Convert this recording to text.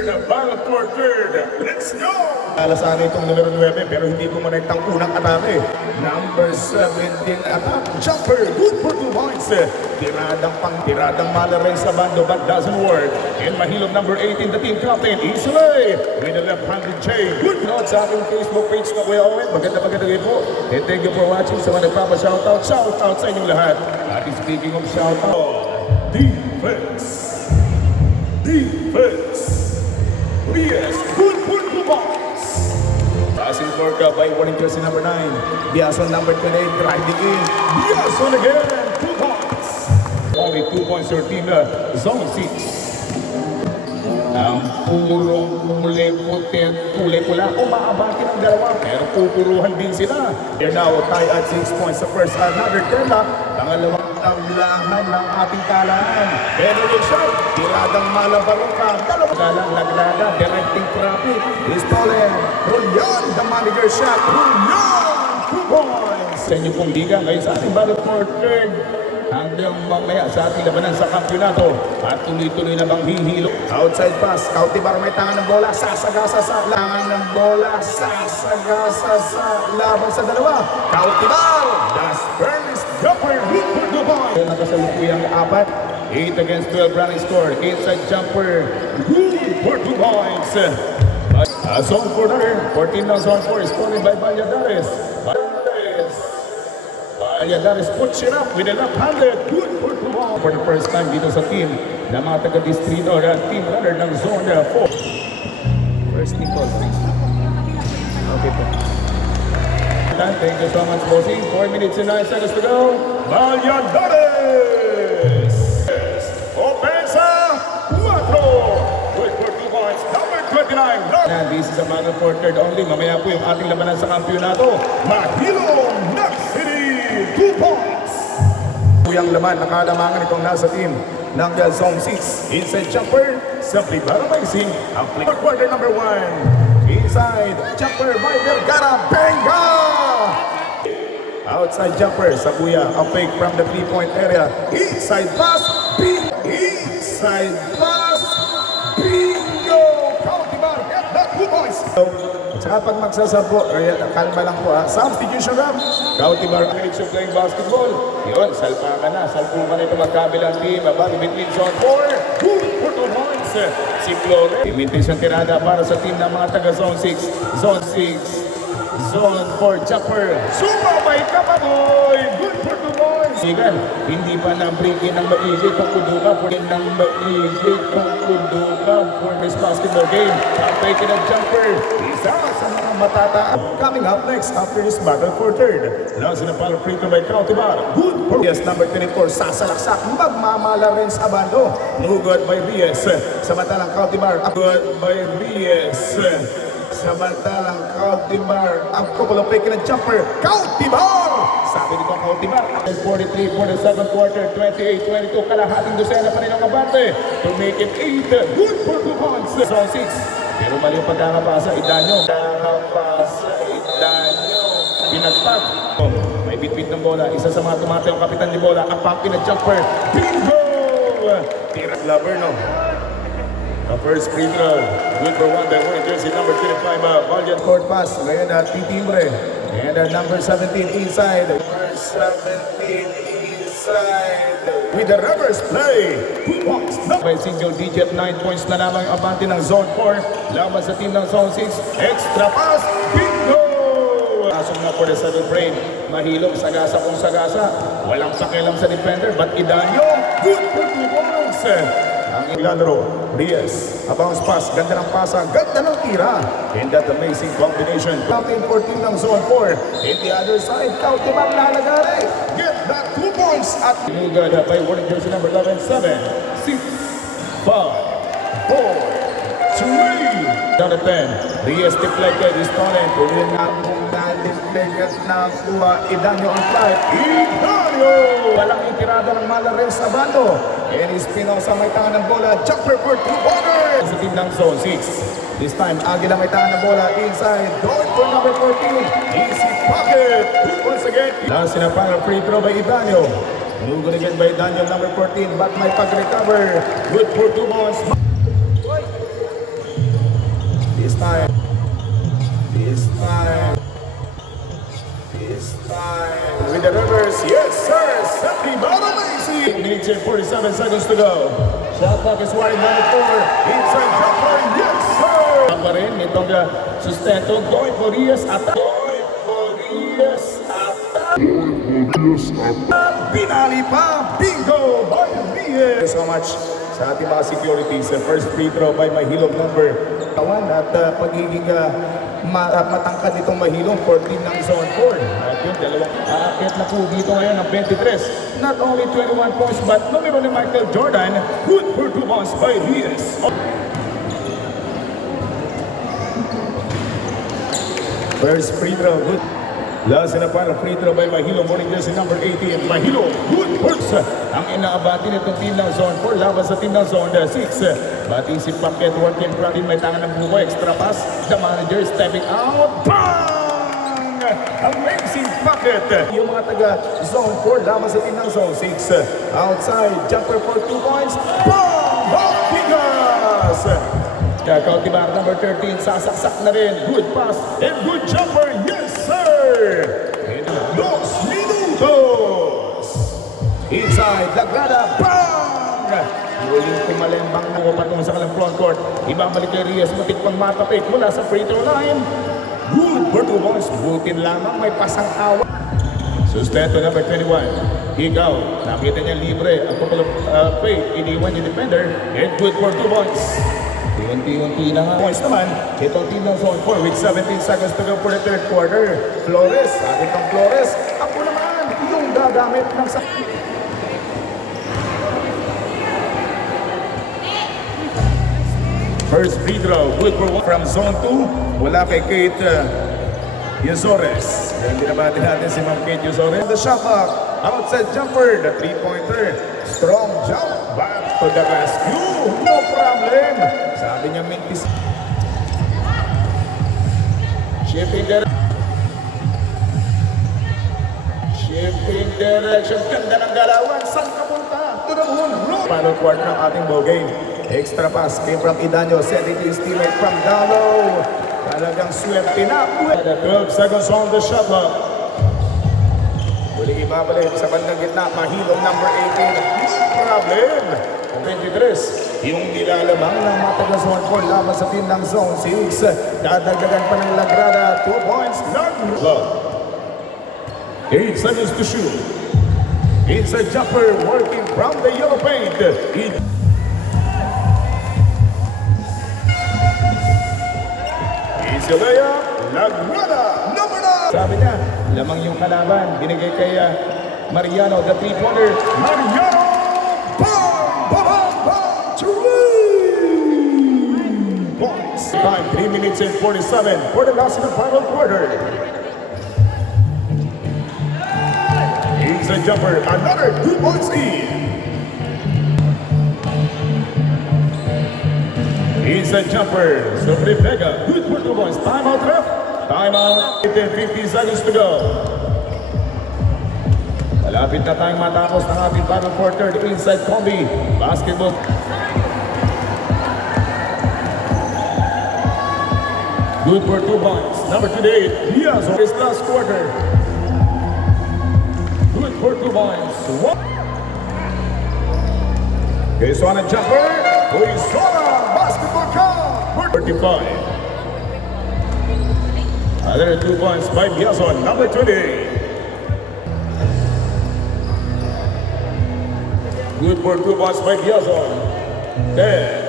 third, battle for third. Let's go! Alasana itong numero 9 pero hindi kumonect ang unang atake. Number 17 attack. Jumper, good for 2 points. Tiradang mala rin sa bando but doesn't work. And mahilog number 18, the team captain, Isulay. With a left-handed chain. Good note sa aking Facebook page na Kuya Owen. Maganda kayo po. And thank you for watching. Sa mga nagpapa-shoutout, shoutout sa inyong lahat. At speaking of shoutout, defense. Yes, good box. Passing for ka by warning jersey number 9. Biason number 28, grinding in. Biason again, 2 points. Only 2 points your team, zone 6. Ang purong kulay pula, umaabati ng dalawa, pero pupuruhan din sila. They're now tied at 6 points sa first half. Another turn-up, pangalawang tablahan ng ating talaan. Pero yung shot, tiradang malabarong ka, dalawang laglaga, directing traffic, is stolen. Rolyon, the manager shot, Rolyon, 2 points. Sa inyo pong liga, ngayon sa ating battle for third. Hanggang mamaya sa ating labanan sa kampyonato at tuloy-tuloy na bang hihilo. Outside pass, Cautivar may tangan ng bola, sasagasa sa langan ng bola, sasagasa sa labang sa dalawa. Cautivar, das Bernis jumper, good for 2 points. Nakasalukuyang 4, 8 against 12 running score. Inside jumper, good for 2 points. Zone 4 there, 14 now zone 4, scored by Valladares. Valladares puts it up with a left-handed. Good for 2 points. For the first time dito sa team na mga taga-distrito at team runner ng zone 4. First team call, please. Okay po. Thank you so much, bossing. 4 minutes and 9 seconds to go. Valladares! Opensa 4! Good for 2 points. Number 29. And this is a battle for third only. Mamaya po yung ating labanan sa kampyonato. Mahilong Knox City! 2 points. Kuyang laman, nakalamangan itong nasa team ng zone 6. Inside jumper, simply Baramaising. Ang quarter number 1. Inside jumper by Vergara, Benga! Outside jumper, Sabuya, a fake from the 3-point area. Inside pass, inside pass, bingo! Cautivar, get that 2 points. At saka pag magsasapo, kalma lang po ha. Substitution rap. Cautivar minutes of playing basketball. Yun, salpa ka na ito magkabilang team. Bago between zone 4. Good for 2 points. Si Flore. Imitation tirada para sa team ng mga taga zone 6. Zone 6. Zone 4. Jumper. Sumabay ka pa boy. Good for 2 points. Sigan, hindi pa na-break-in ng maigi kung kuduka for this basketball game. Breaking a jumper. Isa sa mga matata. Coming up next after this battle for third. Nasa na pala free throw by Cautivar. Good for Reyes, number 24. Sasalaksak. Magmamala rin sa bando. No good by Reyes. Samantalang Cautivar. Good by Reyes. Samantalang Cautivar. Ang couple of breaking a jumper. Cautivar! Sabi nito Cautivar. 43 for the second quarter. 28-22. Kalahating dosena pa rin ang abante. To make it 8. Good for 2 points. Zone 6. Pero mali yung pagkakapasa, Idanyo. Pinagpag. May bitbit ng bola. Isa sa mga tumatay ang kapitan ni bola. Ang pang pinag-jumper. Bingo! Tirang Laverno. The first free throw. Good for 1 by winning jersey number 25. Valiant court pass. Ngayon Titimbre. And number 17 inside. Number 17 inside. With the reverse play. 2 points. By single digit, 9 points na lamang ang abante ng zone 4. Laban sa team ng zone 6. Extra pass. Bingo! Asok na for the 7th frame. Mahilong, sagasa kung sagasa. Walang pakialam sa defender. But Idanyo, good for 2 points. Ang ilalaro, Reyes. A bounce pass. Ganda ng pasa. Ganda ng tira. And that amazing combination. Captain 14 ng zone 4. In the other side, Cautivar lalagari. Get that 2 points at Nugad by warning jersey number 11, 7, 6, 5, 4, 3. Down at 10. Reyes deflected. Is stolen. Tuloy na kung nalintegas na kuha. Idanyo on flight. Idanyo! Walang itirada ng mala rin sa bando. And Espinosa may tangan ng bola. Jumper for 2 pointers. Sa team ng zone 6. This time, Aguila may tangan ng bola. Inside. Door for number 14. Easy pocket. Once again. Last na pang free throw by Idanyo. Nugod again by Idanyo, number 14. But may pag-recover. Good for 2 points. time. This time. This time. With the reverse. Yes, sir. Seppi Baranasi. 8 minutes and 47 seconds to go. Shot clock is winding down to 4. Inside jumper. Yes, sir. Pa rin itong sustento. Going for Rias at going for Rias at pinali pa. Bingo by Rias. Thank you so much sa ating mga securities. First free throw by Mahilong number 1 at pagiging matangkad itong Mahilong 14 ng zone 4. At yun, dalawang aakyat na po dito ngayon ng 23. Not only 21 points but numero ni Michael Jordan. Good for 2 points by Rias. First free throw, good. Last na para free throw by Mahilong, morning jersey number 18. Mahilong, good works. Ang inaabati nitong team ng zone 4 laban sa team ng zone 6. Bating si Paket, working from in, may tangan ng buko, extra pass. The manager stepping out. Bang! Amazing Paket. Yung mga taga zone 4 laban sa team ng zone 6. Outside, jumper for 2 points. Bang! Hokigas! Kautibar number 13, sasaksak na rin. Good pass and good jumper. Yes, sir! In 2 minutos. Inside, Lagrada. Bang! Muling kumalembang na patungo sa kalang front court. Ibabalik kay Rias, matik pang matapik mula sa free throw line. Good for 2 points. Butin lamang, may pasang awa. Sustento number 21. Higaw. Nakita niya libre. Ang couple of fake. Iniwan yung defender. And good for 2 points. Unti-unti na nga. Points naman, itong team ng zone 4 with 17 seconds to go for the third quarter. Flores, sabi kang Flores, ako naman yung gagamit ng first free throw, good for 1 from zone 2. Wala kay Kate Yuzores. Yan dinabati natin si Ma'am Kate Yuzores. The shot clock, outside jumper, the 3-pointer. Strong jump, back to the rescue. No problem. Sabi niya Mintis. Shifting direction. Ganda ng galawan. Saan ka punta? To the moon. Final quarter ng ating ball game. Extra pass came from Idanyo. Send it to his teammate from Dalo. Talagang swerte na. 12 seconds on the shot clock. Muling ibabalik sa bandang gitna. Mahilong number 18. No problem. 23. Yung nilalamang ng mataga zone 4 laban sa team ng zone 6. Dadagdagan pa ng Lagrada. 2 points. Log. 8 seconds to shoot. It's a jumper working from the yellow paint. Easy layup. Lagrada. Number 9. Sabi niya, lamang yung kalaban. Binigay kay Mariano, the 3-pointer. Mariano! Time 3 minutes and 47 for the last in the final quarter. He's a jumper, another 2 points in. He's a jumper, Sobre Vega, good for 2 points. Timeout ref, timeout, 50 seconds to go. Malapit na tayong matapos ng ating final quarter. Inside Combi, basketball. Good for 2 points. Number 28, Diaz on his last quarter. Good for 2 points. Quezona jumper. Quezona basketball count. 35. Another 2 points by Biazon, number 20. Good for 2 points by Biazon. 10.